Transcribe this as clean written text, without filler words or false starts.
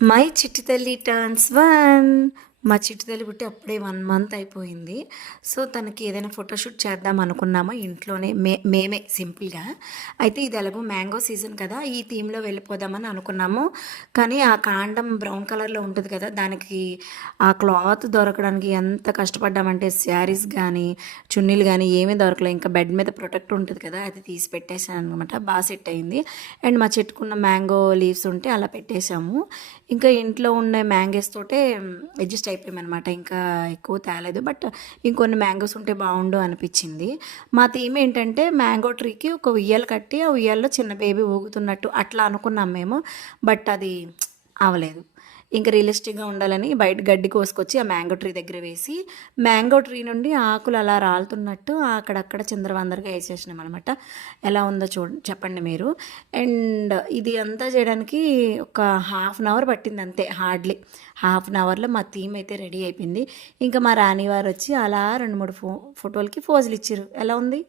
My చిట్టి తల్లి turns 1. మా చిట్టి తల్లి పుట్టి అప్పుడే 1 మంత్ అయిపోయింది. సో, తనకి ఏదైనా ఫోటోషూట్ చేద్దాం అనుకున్నాము ఇంట్లోనే మేమే సింపుల్‌గా. అయితే ఇది ఎలాగో మ్యాంగో సీజన్ కదా! ఈ థీమ్‌లో వెళ్ళిపోదామని అనుకున్నాము. కానీ ఆ కాండం బ్రౌన్ కలర్‌లో ఉంటది కదా! దానికి ఆ క్లాత్ దొరకడానికి ఎంత కష్టపడ్డామంటే శారీస్ గానీ, చున్నీలు గానీ ఏమీ దొరకలే. ఇంకా బెడ్ మీద ప్రొటెక్టర్ ఉంటది కదా! అది తీసి పెట్టేసాననమాట. సెట్ అయింది. అండ్ మా చెట్టుకున్న మ్యాంగో లీవ్స్ ఉంటే అలా పెట్టేసాము. ఇంకా ఇంట్లో ఉన్న మ్యాంగోస్ తోటే అడ్జస్ట్ అయిపోయామనమాట. ఇంకా ఎక్కువ తేలేదు. బట్ ఇంకొన్ని మ్యాంగోస్ ఉంటే బాగుండు అనిపించింది. మా థీమ్ ఏంటంటే మ్యాంగో ట్రీకి ఒక ఉయ్యాల కట్టి ఆ ఉయ్యాల్లో చిన్న బేబీ ఊగుతున్నట్టు అట్లా అనుకున్నాం మేము. బట్ అది అవ్వలేదు. ఇంకా రియలిస్టిక్‌గా ఉండాలని బయట గడ్డి కోసుకొచ్చి ఆ మ్యాంగో ట్రీ దగ్గర వేసి, మ్యాంగో ట్రీ నుండి ఆకులు అలా రాలుతున్నట్టు అక్కడక్కడ చిందరవందరగా ఏసేసినామనమాట. ఎలా ఉందో చెప్పండి మీరు. అండ్ ఇది అంతా చేయడానికి ఒక హాఫ్ అన్ అవర్ పట్టింది అంతే హార్డ్లీ. హాఫ్ అన్ అవర్‌లో మా థీమ్ అయితే రెడీ అయిపోయింది. ఇంకా మా రాణి వారు వచ్చి అలా 2, 3 ఫోటోలకి పోజులు ఇచ్చిర్రు. ఎలా ఉంది?